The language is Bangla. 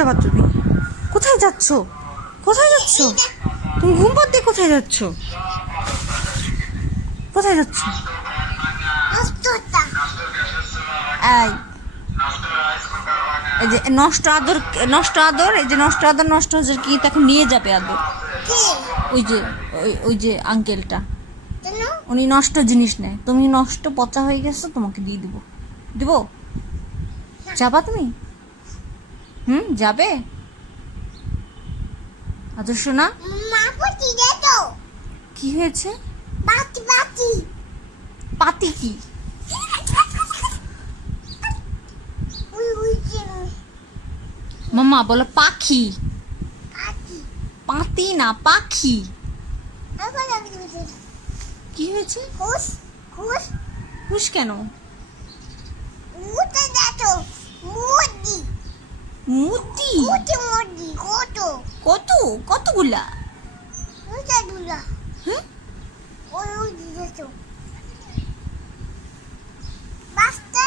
যাবা তুমি? কোথায় যাচ্ছ? কোথায় যাচ্ছ? তুমি ঘুম পাড়তে কোথায় যাচ্ছ? কোথায় যাচ্ছ? এই যে নষ্ট আদর, নষ্ট আদর, এই যে নষ্ট আদর, নষ্ট আদর কি তাকে নিয়ে যাবে আদর? ওই যে আঙ্কেলটা, উনি নষ্ট জিনিস নেয়। তুমি নষ্ট পচা হয়ে গেছো, তোমাকে দিয়ে দিব। দিব? যাবা তুমি? যাবে? আদর্শ না? কি হয়েছে? পাতি কি? মামা বলো পাখি। পাতি না, পাখি। কি হয়েছে? হুশ কেন? মুতি? কত? কতগুলা? Basta,